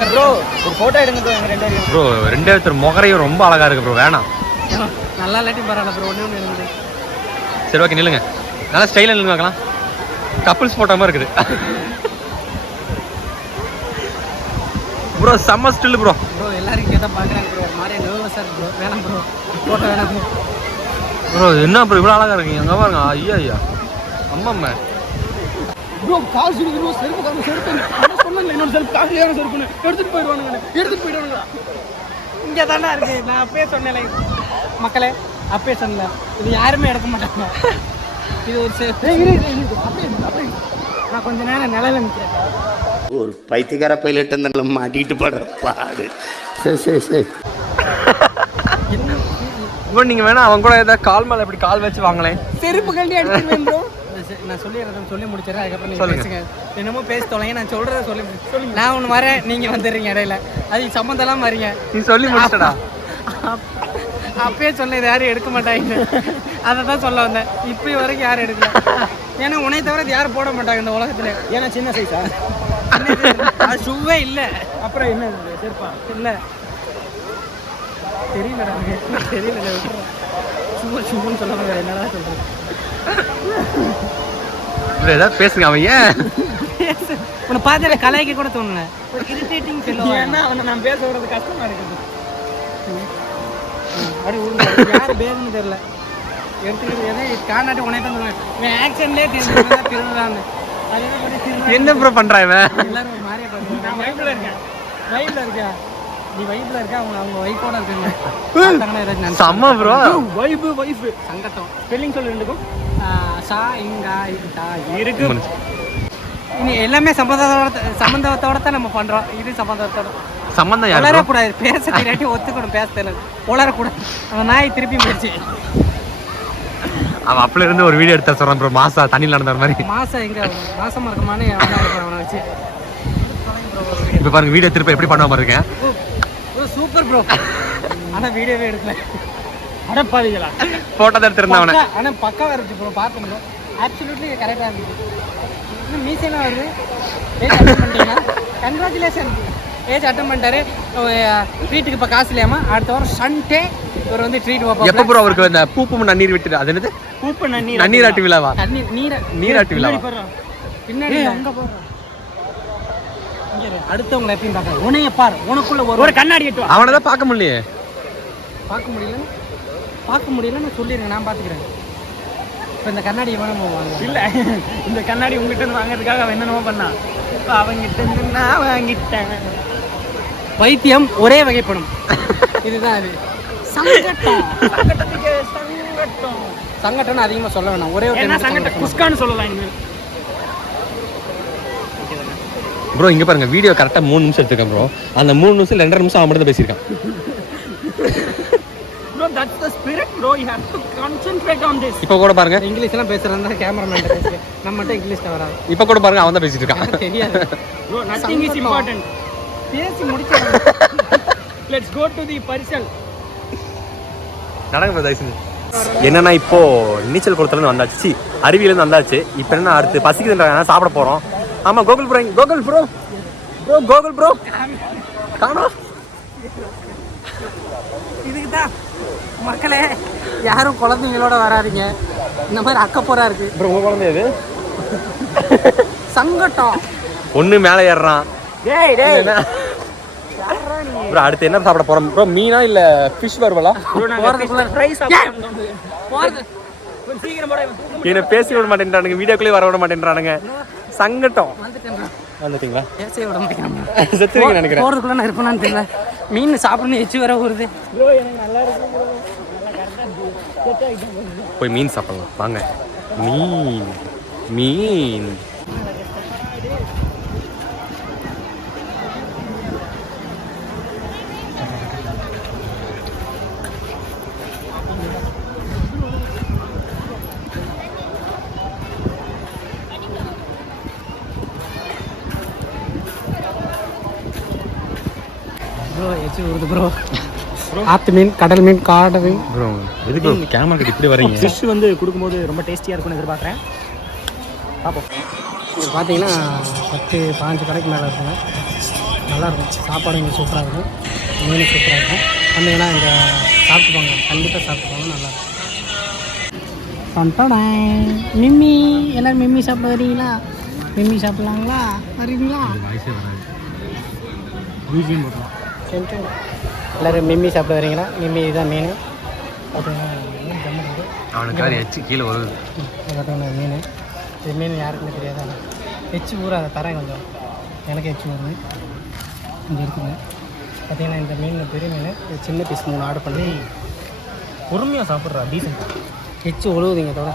Bro ஒரு photo எடுங்க bro எங்க ரெண்டு பேரும். ப்ரோ ரெண்டு பேர் முகரையும் ரொம்ப அழகா இருக்கு ப்ரோ. வேணாம் நல்லா இல்லாட்டி பரவாயில்ல ப்ரோ. ஒன்று இருக்குது. சரி ஓகே நில்லுங்க. நல்லா ஸ்டைலாக நில்லுங்க பார்க்கலாம். கப்புள்ஸ் ஃபோட்டோ மாதிரி இருக்குது ப்ரோ. செம்ம ஸ்டில் ப்ரோ. ப்ரோ எல்லாரும் இங்கே தான் பார்க்குறாங்க ப்ரோ. மாதிரி நர்வஸாக இருக்கு ப்ரோ. வேணாம் ப்ரோ ஃபோட்டோ வேணாம் ப்ரோ. என்ன ப்ரோ இவ்வளோ அழகாக இருக்கீங்க? அங்கே பாருங்க. ஐயா அம்மா ப்ரோ கால் சுடுது ப்ரோ. செருப்பு கால் செருப்பு சொன்னாங்க இன்னொரு செருப்பு காலையான செருப்புன்னு எடுத்துகிட்டு போயிடுவானுங்க. இங்கே தானே இருக்கு. நான் அப்பயே சொன்னேன் மக்களே. அப்பயே சொன்னல இது யாருமே எடுக்க மாட்டாங்க. இது ஒரு அப்படியே நான் கொஞ்ச நேரம் நிலையில நிற்கிறேன். ஒரு பைத்தியக்கார பைலட் அந்த மாட்டிக்கிட்டு படுற பாடு. சரி ப்ரோ நீங்கள் வேணா அவங்க கூட ஏதாவது கால் மேலே இப்படி கால் வச்சு வாங்களேன். செருப்பு கழட்டி அடிச்சிருவேன் ப்ரோ. நான் சொல்லி முடிச்சிடறேன். அதுக்கப்புறம் நீங்கள் பேசுங்க. என்னமோ பேச தொலைங்க. நான் சொல்கிறத சொல்லி நான் ஒன்று வரேன். நீங்கள் வந்துடுறீங்க இடையில. அது சம்மந்தெல்லாம் வரீங்க. நீ சொல்லி முடிச்சடா. அப்பயே சொன்ன இது யாரும் எடுக்க மாட்டாங்க. அதை தான் சொல்ல வந்தேன். இப்போ வரைக்கும் யாரும் எடுக்கல. ஏன்னா உன்னை தவிர இது யாரும் போட மாட்டாங்க இந்த உலகத்தில். ஏன்னா சின்ன சைஸா அது ஷூவே இல்லை. அப்புறம் என்ன சரிப்பா இல்லை தெரியலடா. தெரியல ஷூன்னு சொல்ல வேறு என்னடா சொல்கிறேன். ஏதாவது பேசுங்க. அவன் ஏன் உன்னை பார்த்து கலாய்க்க கூட தோணல. இரிட்டேட்டிங் சொல்லுவாங்க. ஏன்னா அவனை நான் பேச விடுறது கஷ்டமாக இருக்குது. அப்படி யார் பேருன்னு தெரியல. எடுத்துக்கிட்டு காண்டாட்டி உனே தான் சொல்லுவேன். இவன் ஆக்ஷன்லேயே திருடுறான்னு. என்ன ப்ரோ பண்ணுறான் இவன்? எல்லாரும் ஒரு மாதிரியே பண்ணுறேன். நான் வைப்பில் இருக்கேன். நீ வைப்பில் இருக்க. அவங்க வைஃபோட இருக்காங்க. செம்ம ப்ரோ. வைஃபு சங்கட்டம் ஸ்பெல்லிங் சொல்லு ரெண்டுக்கும். சா இங்கா இதா இருக்கு. இனி எல்லாமே சம்பந்தத்தோட தான் நம்ம பண்ணுறோம். இது சம்பந்தம் உளரக்கூடாது. பேச தெரியாட்டி ஒத்துக்கணும். பேச தெரியல உளரக்கூடாது. அந்த நாய் திருப்பி போயிடுச்சு. அவன் அப்பல இருந்து ஒரு வீடியோ எடுத்த சொல்கிறான் ப்ரோ. மாசா தண்ணியில் நடந்த மாதிரி. மாசம் எங்கே மாசமாக இருக்குமானே அவனை வச்சு. இப்போ பாருங்க வீடியோ திருப்பி எப்படி பண்ணுவாம இருக்கேன். Super bro. ஆனால் வீடியோவே எடுக்கல. அடப்பாதிகளா ஃபோட்டோ தான் எடுத்துருந்தேன் அவனை. ஆனால் பக்காவாக இருந்துச்சு ப்ரோ. பார்த்தேன் ப்ரோ. ஆப்சல்யூட்லி கரெக்டாக இருந்துச்சு. இன்னும் மீசெல்லாம் வருது. ஏஜ் அட்டன் பண்ணிட்டீங்கன்னா கங்க்ராச்சுலேஷன். ஏஜ் அட்டன் பண்ணிட்டாரு. ட்ரீட்டுக்கு இப்போ காசு இல்லையாமா. அடுத்த வாரம் சண்டே இவர் வந்து ட்ரீட் வைப்பாங்க. எப்போ ப்ரோ அவருக்கு இந்த பூப்பு நன்னீர் விட்டு அது என்னது பூப்பு நன்னீராட்டு விழாவா? நீராட்டு விழாவா? பின்னாடி அங்கே போடுறோம். அடுத்தவங்களை எப்பயும் பார்க்க உனைய பாரு. உனக்குள்ள ஒரு கண்ணாடி எட்டு. அவனை தான் பார்க்க முடியலையே. பார்க்க முடியலன்னு சொல்லிடுங்க. நான் பார்த்துக்கிறேன். இப்போ இந்த கண்ணாடி வேணும் வாங்க. இல்லை இந்த கண்ணாடி உங்ககிட்ட இருந்து வாங்குறதுக்காக அவன் என்னென்னமோ பண்ணான். இப்போ அவங்ககிட்ட இருந்து நான் வாங்கிட்டேன். வைத்தியம் ஒரே வகைப்படும். இதுதான் அது. சங்கட்டம்னு அதிகமாக சொல்ல வேணாம். ஒரே ஒரு குஸ்கான்னு சொல்லலாம். ப்ரோ இங்கே பாருங்க வீடியோ கரெக்டாக 3 நிமிஷம் எடுத்துருக்கேன் ப்ரோ. அந்த 3 நிமிஷம் 2.5 நிமிஷம் அவன் மட்டும் தான் பேசியிருக்கான். That's the spirit bro. You have to concentrate on this. இப்போ கூட பாருங்க இங்கிலீஷ்லாம் பேசுறதா கேமராமேன் பேசுறேன். நம்ம மட்டும் இங்கிலீஷ்ல வராது. இப்போ கூட பாருங்க அவன் தான் பேசிட்டு இருக்கான். தெரியாது bro. Nothing is important. பேசி முடிச்சோம். Let's go to the பரிசல். நடங்க ப்ரோ தயவுசெய்து. என்னன்னா இப்போ நீச்சல் குளத்துலேருந்து வந்தாச்சு. அருவியிலேருந்து வந்தாச்சு. இப்போ என்ன அடுத்து பசிக்குதுன்றாங்க. சாப்பிட போகிறோம். ஆமாம் கோகுல் ப்ரோ காணோம். இதுக்கு தான் மக்களே யாரும் குழந்தைங்களோட வராதிங்க. இந்த மாதிரி அக்கப்போரா இருக்கு ப்ரோ. உங்கள் குழந்தை இது சங்கட்டம். ஒன்று மேலே ஏறுறான். ப்ரோ அடுத்து என்ன சாப்பிட போகிறோம் ப்ரோ? மீனா இல்லை ஃபிஷ் வறுவலா? என்ன பேசி விட மாட்டேன்றானுங்க. வீடியோக்குள்ளே வர விட மாட்டேன்றானுங்க. சங்கட்டம். வந்துட்டீங்களா? பேசவே விட மாட்டேங்கிறாங்க. செத்துவீங்க நினைக்கிறேன். போகிறதுக்குள்ள நான் இருப்பேன்னு தெரியல. மீன் சாப்பிடணும் எச்சு வர வருது. போய் மீன் சாப்பிடலாம் வாங்க. மீன் ப்ரோ எச்சு வருது ப்ரோ. ஆத்து மீன், கடல் மீன், காடை மீன். ப்ரோ எதுக்கு கேமரா கிட்ட இப்படி வரீங்க? ஃபிஷ் வந்து கொடுக்கும்போது ரொம்ப டேஸ்டியாக இருக்கும்னு எதிர்பார்க்குறேன். பார்ப்போம். பார்த்தீங்கன்னா 10-15 கடைக்கு மேலே இருக்குங்க. நல்லாயிருக்கும். சாப்பாடு இங்கே சூப்பராக இருக்கும், மீன் சூப்பராக இருக்கும். வந்தீங்கன்னா இங்கே சாப்பிட்டுப்பாங்க, கண்டிப்பாக சாப்பிட்டுப்பாங்க, நல்லாயிருக்கும். மிம்மி எல்லோரும் மிம்மி சாப்பிட வரீங்களா? மிம்மி சாப்பிட்லாங்களா? வரீங்களா? எல்லோரும் மிம்மி சாப்பிட வரீங்களா? மிம்மி இதுதான் மீன் அவனுக்கு எச்சு கீழே வருது. பார்த்தீங்கன்னா மீன், இது மீன் யாருக்குமே தெரியாது. எச்சு ஊற அதை தரேன் கொஞ்சம், எனக்கு எச்சு வருது. இங்கே இருக்குங்க பார்த்தீங்கன்னா இந்த மீன் பெரிய மீன், சின்ன பீஸ் 3 ஆர்டர் பண்ணி பொறுமையாக சாப்பிட்றா. டீசெண்ட் எச்சு ஒழுகுதுங்க தோட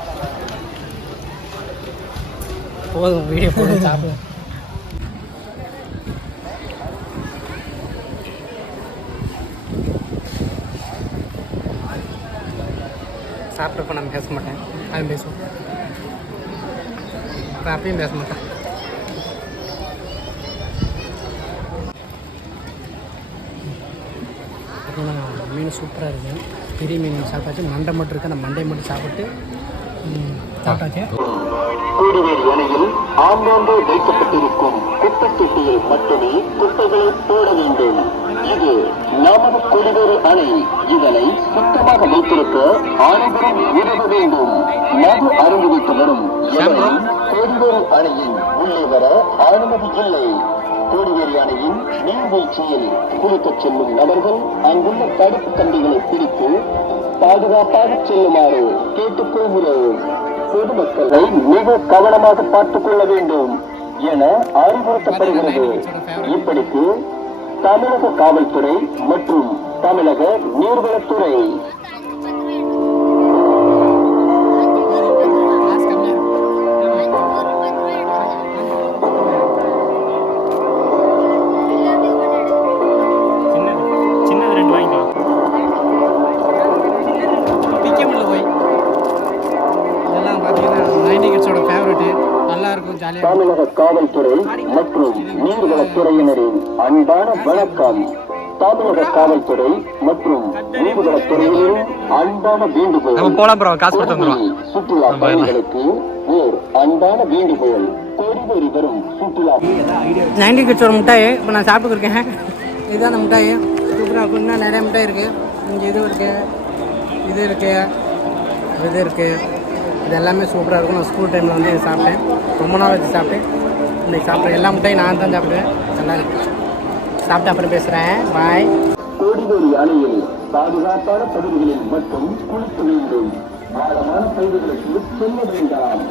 போதும், வீடியோ போட்டு சாப்பிடுவோம். சாப்பிட்றப்ப நான் பேச மாட்டேன், அவன் பேசுவோம். அப்புறம் அப்பயும் பேச மாட்டேன். மீன் சூப்பராக இருக்குது. பெரிய மீன் சாப்பிட்டாச்சு, மண்டை மட்டும் இருக்குது. அந்த மண்டை மட்டும் சாப்பிட்டு சாப்பிட்டாச்சு. கூடுவேர் அணையில் ஆங்காங்கே வைக்கப்பட்டிருக்கும் குப்பை தொட்டியில் மட்டுமே குப்பைகளை போட வேண்டும். இது நமது கூடுவேறு அணை. இதனை சுத்தமாக வைத்திருக்க அனைவரும் உதவ வேண்டும். மது அருந்துவிட்டு வரும் எவரும் கூடுவேறு அணையின் உள்ளே வர அனுமதி இல்லை. கூடுவேரி அணையின் நீர்வீழ்ச்சியில் குளிக்கச் செல்லும் நபர்கள் அங்குள்ள தடுப்பு கம்பிகளை பிடித்து பாதுகாப்பாக செல்லுமாறு கேட்டுக்கொள்கிறோம். பொதுமக்களை மிக கவனமாக பார்த்துக் கொள்ள வேண்டும் என அறிவுறுத்தப்படுகிறது. இப்படிக்கு தமிழக காவல்துறை மற்றும் தமிழக நீர்வளத்துறை. தமிழக காவல்துறை மற்றும் நீர்வளத்துறையினரின் அன்பான வணக்கம். தமிழக காவல்துறை மற்றும் நீர்வளத்துறையினரின் அன்பான வேண்டுகோள். சுற்றுலா பயணிகளுக்கு ஓர் அன்பான வேண்டுகோள். கோடிவேரி வரும் சுற்றுலா 90 கிட்ஸோட மிட்டாய் இப்போ நான் சாப்பிட்டுருக்கேன். இதுதான் அந்த மிட்டாய், சூப்பராக இருக்கும். இன்னும் நிறைய மிட்டாய் இருக்குது. இங்கே இது இருக்குது, இது இருக்குது, இது இருக்குது. இது எல்லாமே சூப்பராக இருக்கும். நான் ஸ்கூல் டைமில் வந்து சாப்பிட்டேன், ரொம்ப நாள் வச்சு சாப்பிட்டேன். இன்றைக்கி சாப்பிட்றேன் எல்லா முட்டையும் நான் தான் சாப்பிடுவேன். நல்லா இருக்கு. சாப்பிட்டு அப்புறம் பேசுகிறேன், பாய். கோடிவேரி அணையில் பாதுகாப்பான பகுதிகளில் மட்டும் குளிக்க வேண்டும். ஆழமான பகுதிகளுக்கு செல்ல வேண்டாம்.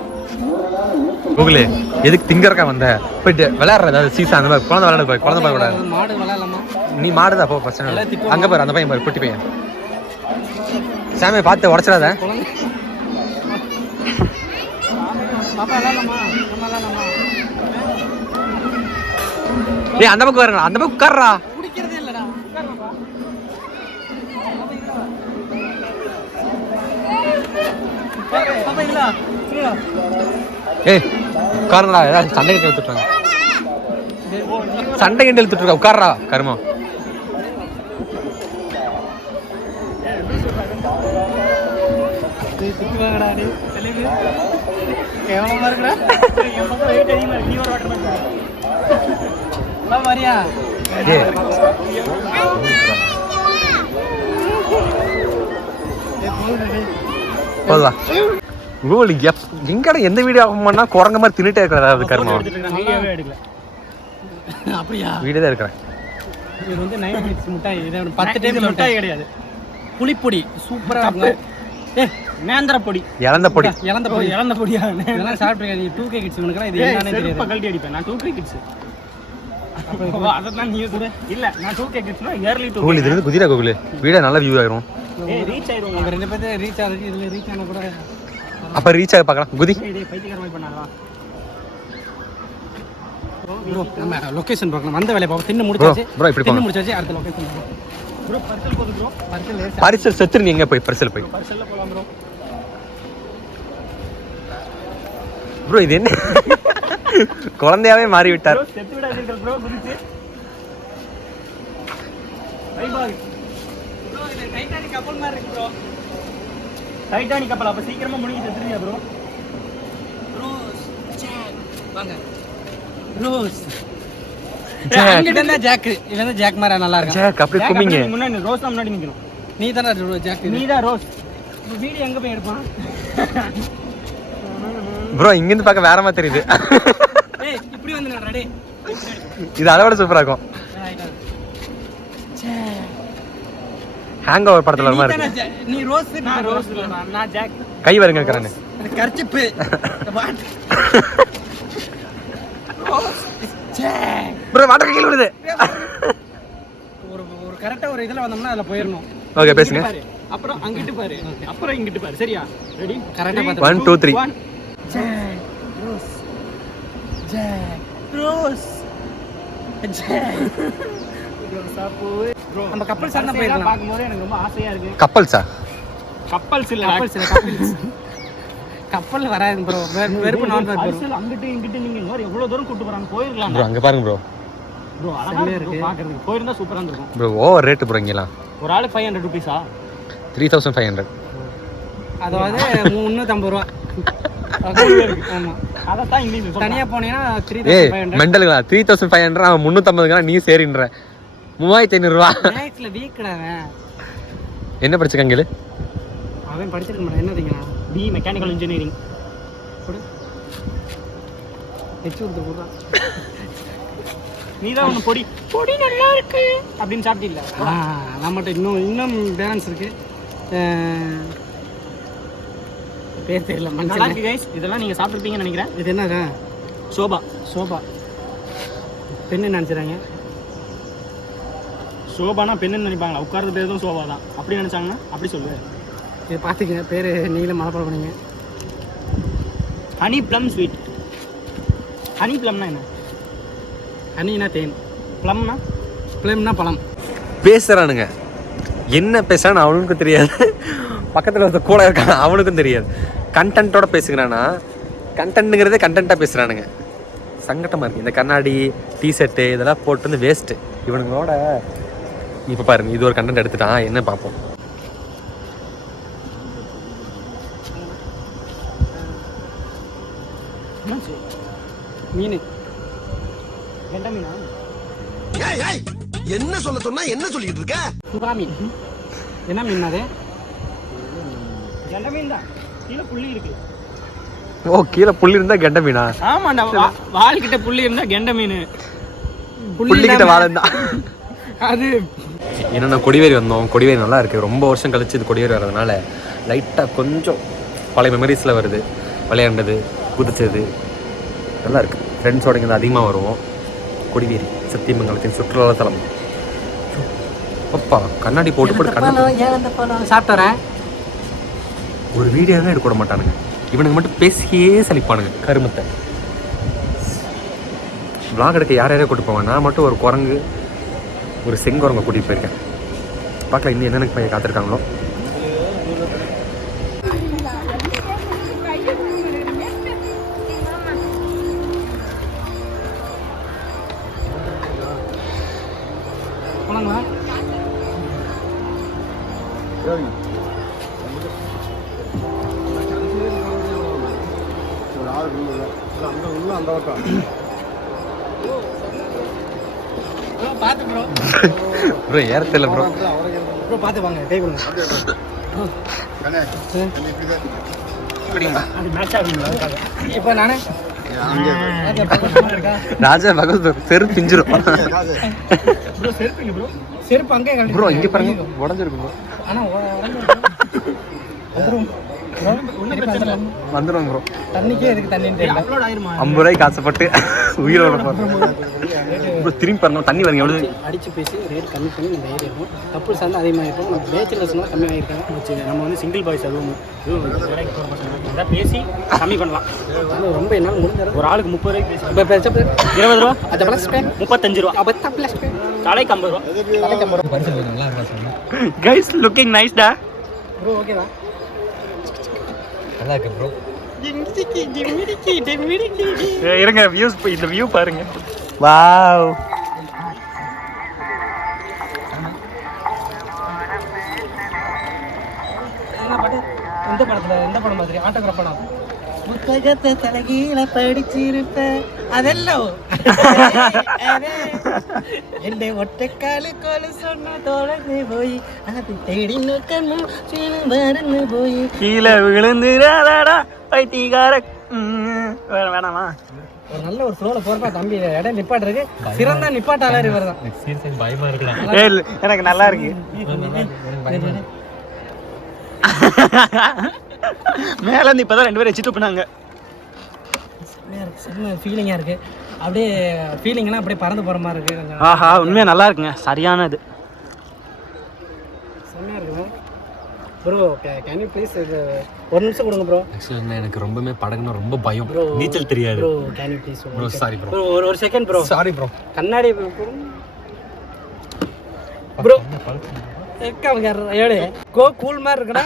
கூகுளே எதுக்கு திங்கறக்கா வந்த? போயிட்டு விளையாடுற ஏதாவது சீசா அந்த மாதிரி குழந்தை விளையாட போய் குழந்தை பாரு கூட. மாடு விளையாடலாமா? நீ மாடுதான் போ, பிரச்சனை இல்லை. அங்கே பாரு, அந்த பையன் பாரு, குட்டி பையன். சாமி பார்த்து உடச்சிடாத. பாப்பா விளையாடலாமா? நம்ம விளையாடலாமா? ஏய் அந்த பக்கம் வரணும், அந்த பக்கம் உட்கார்றா. குடிக்கிறதே இல்லடா. பாப்பா இல்ல. ஏய் உட்காருங்கடா, ஏதாவது சண்டை கிட்ட எடுத்துட்டாங்க. சண்டை கிட்ட எடுத்துட்டு இருக்கா, உட்கார்றா கருமா. திட்டுவாங்கடா நீ. கேவலமா இருக்குடா. என் பக்கம் வெயிட் அதிகமா இருக்கு. நீ ஒரு வாட்டர் பாட்டில் வா வரியா? போதா கூகுள் எங்கடா எந்த வீடியோ ஆகும் பண்ணா குரங்க மாதிரி தின்னுட்டே இருக்கிறதா? அது கருமா வீடியோவே எடுக்கல. அப்படியா? வீடியோ தான் இருக்கிறேன். இது வந்து 90 கிட்ஸ் மிட்டாய். இது 10 டைம் மிட்டாய் கிடையாது, புளிப்பொடி. சூப்பரா இருக்கும். ஏ நேந்திர பொடி, இளந்த பொடி, இளந்த பொடி, இளந்த பொடியா? இதெல்லாம் சாப்பிட்டுருக்கேன் நீ. 2K கிட்ஸ் உனக்கு இது என்னன்னே தெரியாது. கழட்டி அடிப்பேன் நான். 2K கிட்ஸ் அதெல்லாம் நீ கூட இல்ல. நான் 2K கிட்ஸ்னா இயர்லி 2K. கூகுள் இது குதிரை கூகுள் வீடியோ நல்ல வியூ ஆயிரும். ஏய் ரீச் ஆயிரும். நம்ம ரெண்டு பேரும் ரீச் ஆகுது. இதுல ரீச் ஆன கூட அப்ப ரீச் ஆக பார்க்கலாம். குதி டேய் பைத்தியக்காரமா பண்ணாதடா ப்ரோ. நம்ம லொகேஷன் பார்க்கலாம். வந்த வேலைய பாப்போம். தின்னு முடிச்சாச்சு ப்ரோ. இப்படி தின்னு முடிச்சாச்சு. அடுத்த லொகேஷன் ப்ரோ. பர்சல் போடு ப்ரோ. பர்சல் செத்து. நீங்க போய் பர்சல் போய் பர்சல்ல போலாம் ப்ரோ. ப்ரோ இது என்ன குழந்தையாவே மாறி விட்டார். செத்து விடாதீர்கள் ப்ரோ. குதிச்சு பை பாய் ப்ரோ. இது டைட்டானிக் கப்பல் மாதிரி இருக்கு ப்ரோ. டைட்டானிக் கப்பல். அப்ப சீக்கிரமா முழுகி செத்துறியா ப்ரோ? ரோஸ் ஜாக் வாங்க ரோஸ். ஜாக் இவன் ஜாக் மாதிரி நல்லா இருக்கும். ஜாக் அப்படியே கும்பிங்க. முன்னாடி ரோஸ் தான் முன்னாடி நிக்கணும். நீ தானே ஜாக். நீ தான் ரோஸ். வீடியோ எங்க போய் எடுப்பான்? ப்ரோ இங்க இருந்து பார்க்க வேற மாதிரி தெரியுது. ஏய் இப்படி வந்து ரெடி. இது அதை விட சூப்பரா இருக்கும். ஹேங் ஓவர் படத்துல வர மாதிரி இருக்கு. நீ ரோஸ் நான் ரோஸ் நான் ஜாக். கை வருங்க கரனே. கர்ச்சிப்பு. ப்ரோ வாட்டர் கீழ விழுது. ஒரு கரெக்ட்டா ஒரு இதுல வந்தோம்னா அதுல போயிரணும். ஓகே பேசுங்க. அப்புறம் அங்கிட்டு பாரு. அப்புறம் இங்கிட்டு பாரு. சரியா? ரெடி? கரெக்ட்டா பாத்து. 1 2 3. Jack Rose. Jack Rose. Jack ரோஸா போய் ப்ரோ நம்ம கப்பல்ஸ் தான் போயிரலாம். பாக்கும்போது எனக்கு ரொம்ப ஆசையா இருக்கு. கப்பல்ஸா? கப்பல்ஸ் இல்ல. கப்பல் வராது ப்ரோ. வெறுப்பு நான் ப்ரோ. அங்கிட்டு இங்கிட்டு நீங்க எவ்வளவு தூரம் கூட்டி போறாங்க போயிரலாம். ப்ரோ அங்க பாருங்க ப்ரோ. ப்ரோ அழகா இருக்கு பாக்குறதுக்கு. போயிருந்தா சூப்பரா இருந்திருக்கும். ப்ரோ ஓவர் ரேட் ப்ரோ இங்கலாம். ஒரு ஆளுக்கு 500 ரூபீஸா? 3500. அதாவது 350 ரூபாய். ஆமா அத தான் இங்கிலீஷ்ல தனியா போனீனா 3500. மெண்டலுங்களா 3500 அவன் 350ங்கனா நீ சேரின்ற 3500 ரூபாய். மேக்ஸ்ல வீக்டாவன். என்ன படிச்சீங்க? அவன் படிச்சிருக்க மாட்டான். என்னதுங்க? B mechanical engineering. போடு. எச்சு வந்து போறா. நீதான் ஒன்னு பொடி நல்லா இருக்கு அப்படினு சாப்பிட்டில்ல? நம்மட்ட இன்னும் பேலன்ஸ் இருக்கு. பேர் தெரியல. நல்லா இருக்கு गाइस. இதெல்லாம் நீங்க சாப்பிட்டுருப்பீங்கன்னு நினைக்கிறேன். இது என்னடா? சோபா. பென்னு நினைச்சறாங்க. சோபானா பென்னு நினைப்பாங்களா? உட்கார்றது பேர் தான் சோபா தான். அப்படி நினைச்சாங்கன்னா அப்படி சொல்லு. இது பாத்துக்கங்க பேரு நீங்களே மனப்பாடம் பண்ணீங்க. Honey plum sweet. ஹனி ப்ளம்னா என்ன? ஹனினா தேன். ப்ளம்னா பழம். பேசுறானுங்க. என்ன பேசுறான்னு அவனுக்கும் தெரியாது. பக்கத்துல ஒருத்த கூட இருக்கான் அவனுக்கும் தெரியாது. கண்டென்ட்டோட பேசுகிறானா? கண்டென்ட்ங்கிறதே கண்டென்ட்டாக பேசுகிறானுங்க. சங்கட்டமாக இருக்குது. இந்த கண்ணாடி டிஷர்ட்டு இதெல்லாம் போட்டு வந்து வேஸ்ட்டு இவனுங்களோட. இப்போ பாருங்க இது ஒரு கண்டென்ட் எடுத்துட்டான். என்ன பார்ப்போம். மீன் கெண்ட மீனா? என்ன சொல்ல சொன்னா என்ன சொல்லிட்டு இருக்க? சுறா மீன். என்ன மீன் அது? கெண்ட மீன் தான். கீழே புள்ளி இருக்கு. ஓ கீழே புள்ளி இருந்தா கெண்ட மீனா? ஆமாண்டா. வால் கிட்ட புள்ளி இருந்தா கெண்ட மீன். புள்ளி கிட்ட வால் இருந்தா அது என்னென்ன. கொடிவேரி வந்தோம். கொடிவேரி நல்லா இருக்குது. ரொம்ப வருஷம் கழிச்சு இது கொடிவேரி வர்றதுனால லைட்டாக கொஞ்சம் பழைய மெமரிஸில் வருது. விளையாண்டது குதிச்சது நல்லா இருக்குது. ஃப்ரெண்ட்ஸோட இங்கே அதிகமாக வருவோம். கொடிவேரி சத்தியமங்கலத்தின் சுற்றுலா தலம். அப்பா கண்ணாடி போட்டு சாப்பிட்டு வரேன். ஒரு வீடியோவே எடுக்க விட மாட்டானுங்க. இவனுக்கு மட்டும் பேசியே சலிப்பானுங்க கருமத்தை. விளாக் எடுக்க யாரையாரே கூட்டு போவேன். நான் மட்டும் ஒரு குரங்கு ஒரு செங்குரங்க கூட்டிகிட்டு போயிருக்கேன். பார்க்கல இன்னும் என்னென்ன பையன் காத்திருக்காங்களோ. போனாங்களா? பாத்து ப்ரோ. ப்ரோ ஏற தெரியல ப்ரோ. ப்ரோ பாத்து வாங்க. கை கொடுங்க. அது மேட்ச் ஆகுங்களா? இப்போ நானே ராஜா பகவத் செருப்பு பிஞ்சிரும். ப்ரோ செருப்பு ப்ரோ. செருப்பு அங்கே கழட்டி ப்ரோ இங்க பாருங்க உடைஞ்சிருக்கு ப்ரோ. ஆனா வந்துரும் ப்ரோ. தண்ணிக்கே எதுக்கு தண்ணின்னு தெரியல. அப்லோட் ஆயிருமா? 50 ரூபாய்க்கு ஆசைப்பட்டு உயிரோட போறோம். திரும்பி பாருங்க தண்ணி வருங்க எவ்வளவு. அடிச்சு பேசி ரேட் கம்மி பண்ணி நம்ம ஏறிடுவோம். கப்புள்ஸ் வந்து அதிகமாக இருக்கும். நம்ம பேச்சுலர்ஸ்லாம் கம்மியாக இருக்காங்க. நம்ம வந்து சிங்கிள் பாய்ஸ் அதுவும் பேசி கம்மி பண்ணலாம். ரொம்ப என்னால் முடிஞ்சது. ஒரு ஆளுக்கு 30 ரூபாய்க்கு பேசி 20 ரூபா. அது ப்ளஸ் 35 ரூபா. அப்போ ப்ளஸ் தலைக்கு 50 ரூபா. தலைக்கு 50 ரூபா. நல்லா இருக்கா கைஸ்? லுக்கிங் நைஸ் டா ப்ரோ. ஓகேவா? நல்லா இருக்கு ப்ரோ. இருங்க வியூஸ் இந்த வியூ பாருங்க. வாவ். இந்த படத்துல எந்த படம் மாதிரி? ஆட்டோகிராஃப் படம். புத்தகத்தை தலைகீழ படிச்சிருப்ப அதெல்லாம் என்னை ஒற்றைக்காலு கோலு சொன்ன தோழனே போய் அது தேடி நோக்கணும் வரன்னு போய் கீழே விழுந்துடாதடா பைத்தியக்கார வேணாமா? ஒரு நல்ல ஒரு ஃப்ளோல போறப்பா தம்பி இடம் நிப்பாட்டு இருக்கு. சிறந்த நிப்பாட்டாளர் இவர் தான். பயமா இருக்குடா. எனக்கு நல்லா இருக்கு. மேல இருந்து இப்பதான் 2 பேரும் வச்சு துப்புனாங்க. செம்ம ஃபீலிங்கா இருக்கு. அப்படியே ஃபீலிங்லாம் அப்படியே பறந்து போற மாதிரி இருக்கு கொஞ்சம். ஆஹா உண்மையா நல்லா இருக்குங்க. சரியான இது செம்மையா இருக்கு ப்ரோ. கேன் யூ ப்ளீஸ் ஒரு நிமிஷம் கொடுங்க ப்ரோ. ஆக்சுவலா எனக்கு ரொம்பவே படகுனா ரொம்ப பயம். Bro, நீச்சல் தெரியாது. Bro can you please bro sorry bro. ஒரு செகண்ட் ப்ரோ. Sorry bro. கண்ணாடி ப்ரோ எக்காங்க ஏழு கோ கூல் மாதிரி இருக்குடா.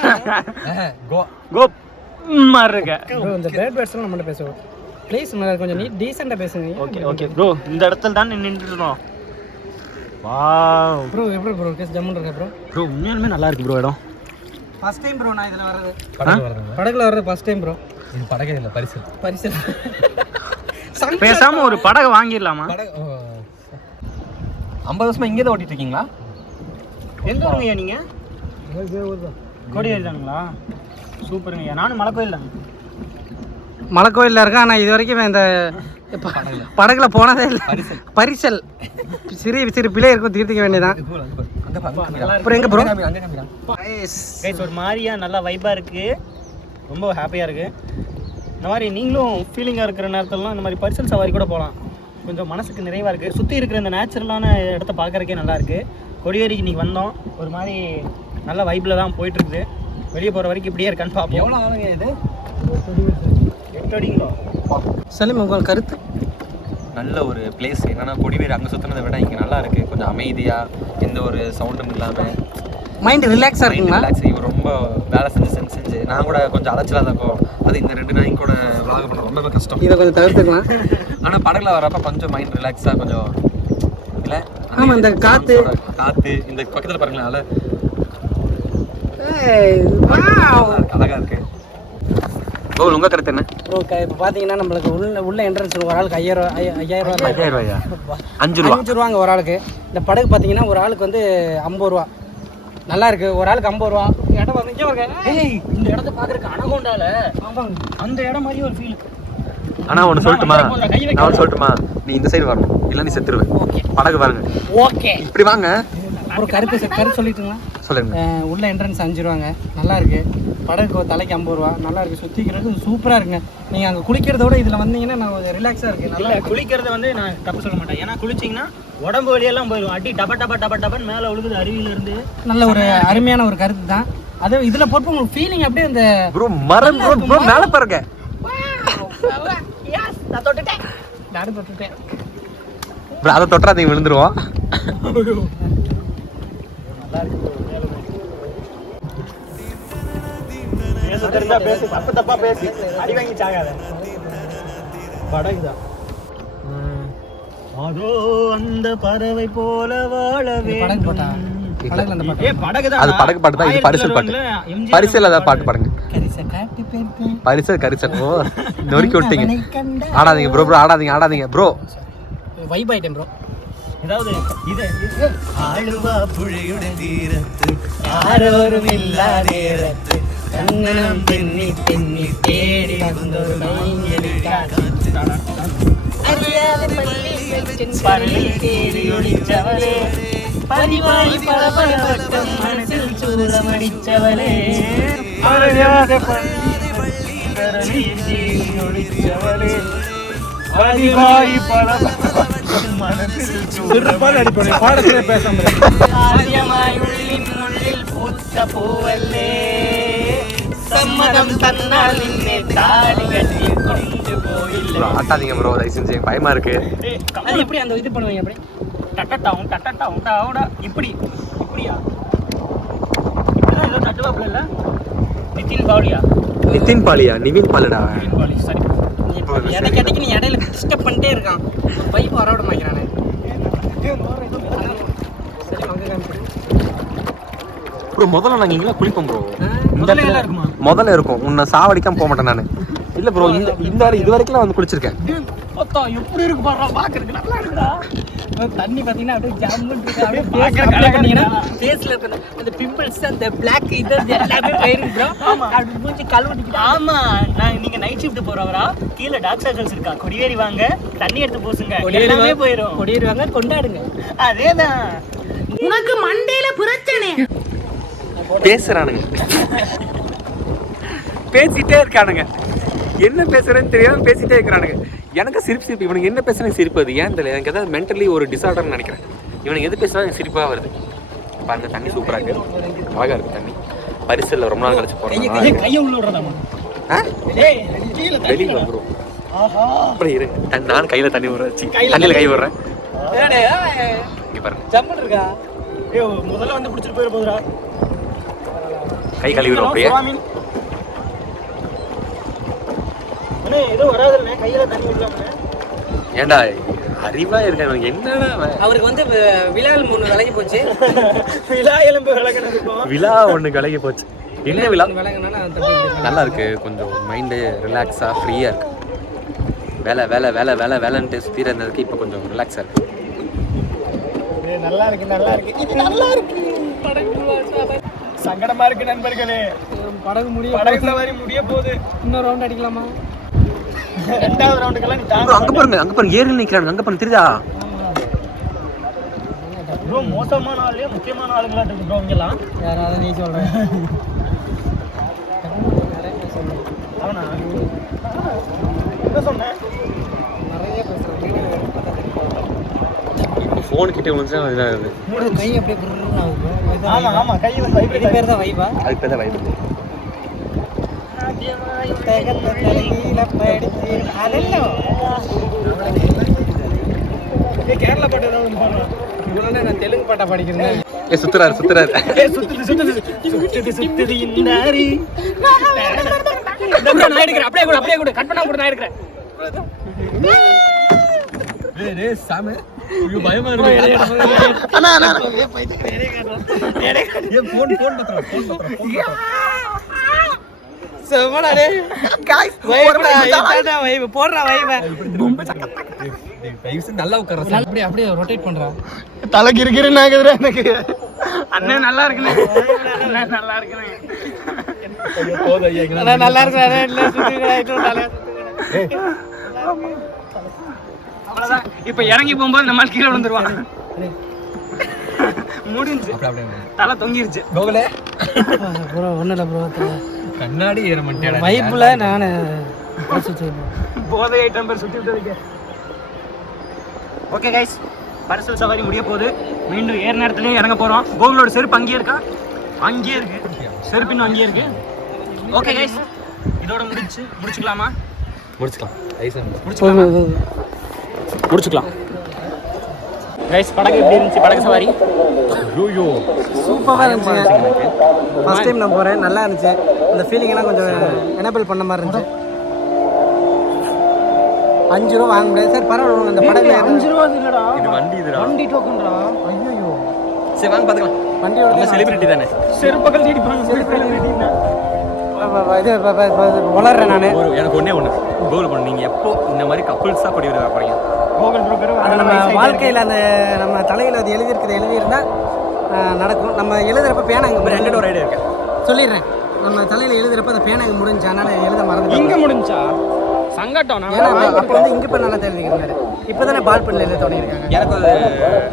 கோ கோ மாதிரி இருக்க. ப்ரோ இந்த பேட் பேட்ஸ்லாம் நம்ம கிட்ட பேசுவோம் ப்ளீஸ். கொஞ்சம் நீட் டீசெண்டா பேசுங்க. ஓகே ஓகே ப்ரோ இந்த இடத்துல தான் நின்னுட்டு இருக்கோம். வாவ் ப்ரோ எப்படி ப்ரோ கேஸ் ஜம்முன்னு இருக்கா ப்ரோ? ப்ரோ உண்மையாலுமே நல்லா இருக்கு ப்ரோ இடம். ஃபர்ஸ்ட் டைம் ப்ரோ நான் இதுல வர்றது. படகு வரதுங்க. படகுல வர்றது ஃபர்ஸ்ட் டைம் ப்ரோ. இது படகே இல்ல பரிசல். பரிசல் பேசாம ஒரு படகு வாங்கிடலாமா? படகு 50 வருஷமா இங்கே தான் ஓட்டிட்டு இருக்கீங்களா? எந்த ஊருங்கய்யா நீங்க? கோடியேரி தானுங்களா? சூப்பருங்கய்யா. நானும் மலைக்கோயில் தான். மலைக்கோயிலில் இருக்கேன். ஆனால் இது வரைக்கும் இந்த படகுல போனதே இல்லை. பரிசல் சிறு சிறு பிள்ளை இருக்கும் தீர்த்திக்க வேண்டியதான். அப்புறம் எங்க ப்ரோ? கைஸ் ஒரு மாதிரியா நல்லா வைப்பாக இருக்குது. ரொம்ப ஹாப்பியாக இருக்குது. இந்த மாதிரி நீங்களும் ஃபீலிங்காக இருக்கிற நேரத்துலலாம் இந்த மாதிரி பரிசல் சவாரி கூட போகலாம். கொஞ்சம் மனசுக்கு நிறைவாக இருக்குது. சுற்றி இருக்கிற இந்த நேச்சுரலான இடத்த பார்க்குறக்கே நல்லாயிருக்கு. கொடியேரிக்கு இன்றைக்கி வந்தோம். ஒரு மாதிரி நல்ல வைப்பில் தான் போயிட்டுருக்குது. வெளியே போகிற வரைக்கும் இப்படியே இருக்கான்னு பார்ப்போம். எவ்வளோ ஆகுங்க இது? 8 அடிங்களா? சொல்லுங்க உங்கள் கருத்து. நல்ல ஒரு பிளேஸ். என்னன்னா கொடிவேரி அங்கே சுற்றினதை விட இங்கே நல்லா இருக்கு. கொஞ்சம் அமைதியாக எந்த ஒரு சவுண்டும் இல்லாமல் மைண்ட் ரிலாக்ஸாக இருக்குங்களா? ரிலாக்ஸ். இவர் ரொம்ப வேலை செஞ்சு நான் கூட கொஞ்சம் அலைச்சலாக தான் இருக்கும். அது இந்த 2 நாளைக்கு கூட விளாக் பண்ண ரொம்ப கஷ்டம். இதை கொஞ்சம் தவிர்த்துக்கலாம். ஆனால் படகுல வரப்ப கொஞ்சம் மைண்ட் ரிலாக்ஸாக கொஞ்சம் இல்லை. ஆமாம் இந்த காற்று இந்த பக்கத்தில் பாருங்களேன். அலை வாவ் அழகாக இருக்கு. ஓ உங்கள் கருத்து என்ன ப்ரோ? இப்போ பார்த்தீங்கன்னா நம்மளுக்கு உள்ள என்ட்ரன்ஸ் ஒரு ஆளுக்கு 5000 ரூபா. 5000 ரூபாயா? 5 ரூபாங்க ஒரு ஆளுக்கு. இந்த படகு பார்த்தீங்கன்னா ஒரு ஆளுக்கு வந்து 50 ரூபா. நல்லா இருக்கு. ஒரு ஆளுக்கு 50 ரூபா. இடம் வந்து இங்கே பாருங்க. இந்த இடத்த பார்க்குறக்கு அனகோண்டால அந்த இடம் மாதிரி ஒரு ஃபீல். ஆனால் ஒன்று சொல்லட்டுமா? நான் ஒன்று சொல்லட்டுமா? நீ இந்த சைடு வரணும், இல்லை நீ செத்துருவேன். படகு பாருங்க. ஓகே இப்படி வாங்க. அப்புறம் கருத்து சொல்லிட்டுங்களா? சொல்லுங்க. உள்ள என்ட்ரன்ஸ் 5 ரூபாங்க. நல்லா இருக்கு. படகு தலைக்கு 50 ரூபா. நல்லா இருக்கு. சுற்றிக்கிறது சூப்பராக இருக்குங்க. நீங்கள் அங்கே குளிக்கிறத விட இதில் வந்தீங்கன்னா நான் கொஞ்சம் ரிலாக்ஸாக இருக்கு. நல்லா குளிக்கிறத வந்து நான் தப்பு சொல்ல மாட்டேன். ஏன்னா குளிச்சிங்கன்னா உடம்பு வழியெல்லாம் போயிடும். அடி டபன்னு மேலே விழுகுது அருவியிலேருந்து. நல்ல ஒரு அருமையான ஒரு கருத்து தான். அதே இதில் போட்டு உங்களுக்கு ஃபீலிங் அப்படியே அந்த ப்ரோ மரம் ப்ரோ மேலே பாருங்க. நான் தொட்டுட்டேன். நானும் தொட்டுட்டேன். ப்ரோ அதை தொட்டாதீங்க, விழுந்துருவோம். நல்லா இருக்கு. பேச தெரிஞ்சா பேசு, தப்பா பேசி அடி வாங்கி சாகாத. படகுதான். அதோ அந்த பறவை போல வாழ படகு போட்டா படகுல அந்த பாட்டு. படகுதான். அது படகு பாட்டு தான். இது பரிசல் பாட்டு. பரிசல் அதான் பாட்டு பாடுங்க. பரிசல் கரிசல். ஓ நொறுக்கி விட்டீங்க. ஆடாதீங்க ப்ரோ. ஆடாதீங்க ப்ரோ. Vibe item bro. ஏதாவது இது ஆளுவா புழையுடைய தீரத்து ஆரோரும் இல்லா நேரத்து கண்ணனம் பெண்ணி தேடி வந்தொரு அறியாத பள்ளி தேடி ஒளிச்சவளே பதிவாய் பலபலவட்டம் மனசில் சூழமடிச்சவளே அறியாத பள்ளி தேடி ஒளிச்சவளே பதிவாய் பலபலவட்டம் மனசில் சூழமடிச்சவளே பாடத்திலே பேச ஆரியமாய் உள்ளில் பூத்த பூவல்லே சம்மதம் தன்னால் இன்னே தாடி கட்டி கொண்டு போயில்லை. ஆட்டாதீங்க ப்ரோ, தயவு செஞ்சு பயமா இருக்கு. அது எப்படி அந்த இது பண்ணுவீங்க? அப்படி டட்டட்டாவும் டாவுடா இப்படியா இப்படிதான் ஏதோ தட்டுவாப்புல இல்ல. நிதின் பாலியா? நிவின் பாலுடா. சரி இடைக்கு நீ இடையில டிஸ்டர்ப் பண்ணிட்டே இருக்கான். பைப் வரவிட மாட்டேங்கிறானே. ப்ரோ முதல்ல நாங்கள் இங்கெல்லாம் குளிப்போம் ப்ரோ. முதல்ல இருக்குமா? முதல்ல இருக்கும். உன்னை சாவடிக்காம போக மாட்டேன் நான். இல்லை ப்ரோ, இந்த இது வரைக்கும் வந்து குளிச்சிருக்கேன். சத்தம் எப்படி இருக்கு பாருடா, பாக்குறதுக்கு நல்லா இருக்குடா. தண்ணி பாத்தீங்கன்னா அப்படியே ஜாமுன்னு இருக்கு. அப்படியே ஃபேஸ்ல இருக்க அந்த பிம்பிள்ஸ், அந்த பிளாக் இது எல்லாமே போயிருக்கு ப்ரோ. அப்படி மூஞ்சி கழுவிட்டு. ஆமா, நீங்க நைட் ஷிஃப்ட் போறவரா, கீழே டார்க் சர்க்கிள்ஸ் இருக்கா, கொடிவேரி வாங்க, தண்ணி எடுத்து பூசுங்க, எல்லாமே போயிடும். கொடியேறி வாங்க, கொண்டாடுங்க. அதேதான். உனக்கு மண்டையில பிரச்சனை. பேசுறானுங்க, பேசிட்டே இருக்கானுங்க, என்ன பேசுறேன்னு தெரியாம பேசிட்டே இருக்கிறானுங்க. எனக்கு சிரிப்பு இவனுக்கு என்ன பேசுறாங்க சிரிப்பு. அது ஏன் தெரியல, எனக்கு ஏதாவது மென்டலி ஒரு டிசார்டர்னு நினைக்கிறேன். இவனுக்கு எது பேசுனா எனக்கு சிரிப்பாக வருது. பாருங்க தண்ணி சூப்பராக இருக்கு, அழகாக இருக்கு தண்ணி. பரிசலில் ரொம்ப நாள் கழிச்சு போகிறேன். கையை உள்ள விடுறதாமா வெளியே வந்துடும். அப்படி இரு, நான் கையில் தண்ணி விடுறேன், தண்ணியில் கை விடுறேன். இங்கே பாருங்க ஜம்முன்னு இருக்கா. முதல்ல வந்து பிடிச்சிட்டு போயிட போதுடா. கை கழுவிடும் அப்படியே. ஏதோ வராதுல்ல, கையில தண்ணி விடலாம்ல. ஏன்டா அறிவா இருக்கேன் என்னடா அவருக்கு வந்து விழாவில் 3 விலகி போச்சு. விழா எலும்பு விளக்கணும். விழா ஒன்று விலகி போச்சு. என்ன விழா? விலகினா நல்லா இருக்கு, கொஞ்சம் மைண்டு ரிலாக்ஸாக ஃப்ரீயாக இருக்கு. வேலை வேலை வேலை வேலை வேலைன்ட்டு சுற்றி இருந்ததுக்கு இப்போ கொஞ்சம் ரிலாக்ஸாக இருக்கு. நல்லா இருக்கு, நல்லா இருக்கு, இது நல்லா இருக்கு. சங்கடமா இருக்கு நண்பர்களே. படகு முடிய, படகு சவாரி முடிய போகுது. இன்னொரு ரவுண்ட் அடிக்கலாமா? 2வது ரவுண்டுக்கெல்லாம் நீ தாங்க. அங்கே பாருங்க ஏரியில் நிற்கிறாங்க. அங்கே பாருங்க தெரியுதா? ப்ரோ மோசமான ஆளு, முக்கியமான ஆளுங்களா இருக்கு ப்ரோ இங்கெல்லாம். யாராவது நீ சொல்றேன். அவனா என்ன சொன்னேன்? நிறைய பேசுறேன். ஃபோன் கிட்டே விழுந்துச்சா இதாக இருக்குது. கை அப்படியே புர்ருன்னு ஆகுது. ஆமா ஆமா, கையில வைப்ரேட். இது பேர் தான் வைபா. அதுக்கு பேர் தான் வைப்பு. கேரளா பாட்டு ஏதாவது பாடுறோம். இவ்வளோ நான் தெலுங்கு பாட்டா படிக்கிறேன். சுத்துறாரு சுத்துது இந்த ஆரி. நான் எடுக்கிறேன். அப்படியே கூட கட் பண்ணா கூட நான் எடுக்கிறேன். சாமி பயமா இருக்கு. நல்லா உட்கார அப்படியே ரொட்டேட் பண்றா. தலைக்கு இருக்கிறேன்னு ஆகுதுடா எனக்கு. அண்ணன் நல்லா இருக்குண்ணே, அண்ணன் நல்லா இருக்குண்ணே, அண்ணன் நல்லா இருக்கிறாரு. இல்லை அவ்வளோதான். இப்போ இறங்கி போகும்போது நம்ம கீழே விழுந்துருவாங்க. முடிஞ்சு தலை தொங்கிருச்சு. கோகுலே ப்ரோ ஒன்றும் இல்லை ப்ரோ, கண்ணாடி ஏற மாட்டேன் வைப்பில் நான் போதை ஐட்டம் பேர் சுற்றி விட்டு. ஓகே கைஸ், பரிசல் சவாரி முடிய போகுது. மீண்டும் ஏற நேரத்துலையும் இறங்க போகிறோம். கோகுலோட செருப்பு அங்கேயே இருக்கா? அங்கேயே இருக்கு, செருப்பு இன்னும் அங்கேயே இருக்கு. ஓகே கைஸ், இதோட முடிச்சுக்கலாமா? முடிச்சுக்கலாம். முடிச்சுக்கலாம் கைஸ். படகு எப்படி இருந்துச்சு? படகு சவாரி சூப்பராக இருந்துச்சு. ஃபர்ஸ்ட் டைம் நான் போகிறேன், நல்லா இருந்துச்சு. அந்த ஃபீலிங் எல்லாம் கொஞ்சம் எனேபிள் பண்ண மாதிரி இருந்துச்சு. 5 ரூபா வாங்க முடியாது சார், பரவாயில்ல. அந்த படகு 5 ரூபா இல்லடா, இது வண்டி, இதுடா வண்டி டோக்கன்டா. ஐயோ சரி வாங்க பார்த்துக்கலாம். வண்டியோட செலிபிரிட்டி தானே, செருப்பகள் தேடிப்பாங்க. செலிபிரிட்டினா இது வளர்றேன் நான். எனக்கு ஒன்றே ஒன்று கோல் பண்ணு. நீங்கள் எப்போ இந்த மாதிரி கப்புள்ஸாக படி விட போகிறீங்க? கோகுல் ப்ரோக்கர் அது நம்ம வாழ்க்கையில் அந்த நம்ம தலையில் அது எழுதியிருந்தால் நடக்கும். நம்ம எழுதுறப்ப பேனா இங்கே 2 ஒரு ஐடியா இருக்கு, சொல்லிடுறேன். நம்ம தலையில் எழுதுறப்ப அந்த பேனா இங்கே முடிஞ்சு, அதனால் எழுத மறந்து. இங்கே முடிஞ்சா சங்கட்டம். ஏன்னா அப்போ வந்து இங்கே இப்போ நல்லா தெரிஞ்சுக்கிறாரு. இப்போ தானே பால் பெண்ணில் எழுத தொடங்கியிருக்காங்க. எனக்கு ஒரு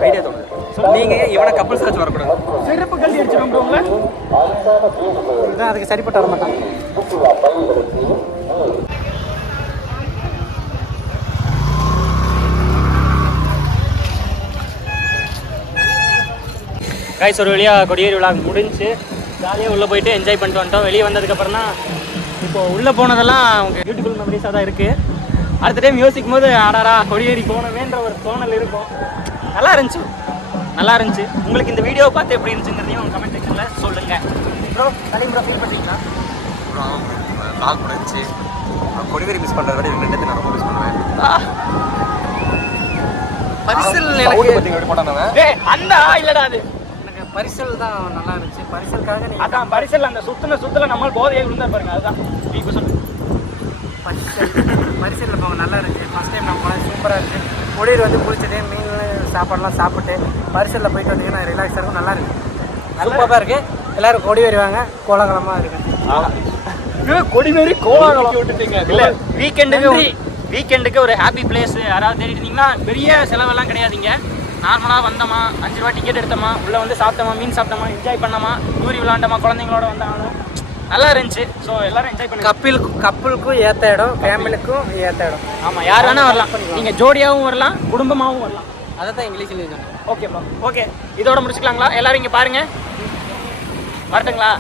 ஐடியா தோணுது. நீங்கள் இவனை கப்புள்ஸாக வச்சு வரக்கூடாது. செருப்பு கல்வி அடிச்சிடும் உங்களை. இதுதான் அதுக்கு சரிப்பட்டு வர மாட்டான். கைஸ், ஒரு வழியாக கொடியேறி விழா முடிஞ்சு ஜாலியாக உள்ளே போயிட்டு என்ஜாய் பண்ணிட்டு வந்துட்டோம். வெளியே வந்ததுக்கப்புறம் தான் இப்போது உள்ளே போனதெல்லாம் அவங்க பியூட்டிஃபுல் மெமரிஸாக தான் இருக்குது. அடுத்த டைம் யோசிக்கும் போது ஆடாரா கொடியேறி போனவேன்ற ஒரு தோணல் இருக்கும். நல்லா இருந்துச்சு. உங்களுக்கு இந்த வீடியோவை பார்த்து எப்படி இருந்துச்சுங்கிறதையும் உங்கள் கமெண்ட் செக்ஷனில் சொல்லுங்கள். ப்ரோ சலீம் ப்ரோ ஃபீல் பண்ணுறீங்களா? நாள் முடிஞ்சு கொடிவேரி மிஸ் பண்ணுறத விட இவங்க 2 நான் ரொம்ப மிஸ் பண்ணுவேன். பரிசல் எனக்கு போட்டானவன் அந்த இல்லடா, அது எனக்கு பரிசல் தான் நல்லா இருந்துச்சு. பரிசலுக்காக அதான் பரிசல் அந்த சுத்தல நம்மளால் போதையாக இருந்தா பாருங்க. அதுதான் இப்போ சொல்லு. பரிசலில் போங்க, நல்லா இருந்துச்சு. ஃபஸ்ட் டைம் நான் போனேன், சூப்பராக இருந்துச்சு. கொடியூர் வந்து குளிச்சுட்டு மீன் சாப்பாடுலாம் சாப்பிட்டு பரிசலில் போயிட்டு வந்தீங்கன்னா ரிலாக்ஸாக இருக்கும், நல்லா இருக்குது, சூப்பராக இருக்குது. எல்லோரும் கொடிவேரி வாங்க, கோலாகலமாக இருக்குது. கொடிவேரி கோலாகலம் விட்டுட்டீங்க. இல்லை, வீக்கெண்டுக்கு ஒரு ஹாப்பி பிளேஸ் யாராவது தேடிட்டு இருந்தீங்கன்னா பெரிய செலவெல்லாம் கிடையாதுங்க. நார்மலாக வந்தோமா, 5 ரூபா டிக்கெட் எடுத்தோமா, உள்ளே வந்து சாப்பிட்டோமா, மீன் சாப்பிட்டோமா, என்ஜாய் பண்ணோமா, தூரி விளாண்டோமா, குழந்தைங்களோட வந்தாலும் நல்லா இருந்துச்சு. ஸோ எல்லாரும் என்ஜாய் பண்ணுங்க. கப்பலுக்கும் ஏற்ற இடம், ஃபேமிலிக்கும் ஏற்ற இடம். ஆமாம், யார் வேணால் வரலாம். நீங்கள் ஜோடியாகவும் வரலாம், குடும்பமாகவும் வரலாம். அதை தான் இங்கிலீஷில் சொன்னேன். ஓகே ப்ரோ, ஓகே, இதோட முடிச்சுக்கலாங்களா? எல்லாரும் இங்கே பாருங்கள், வரட்டுங்களா?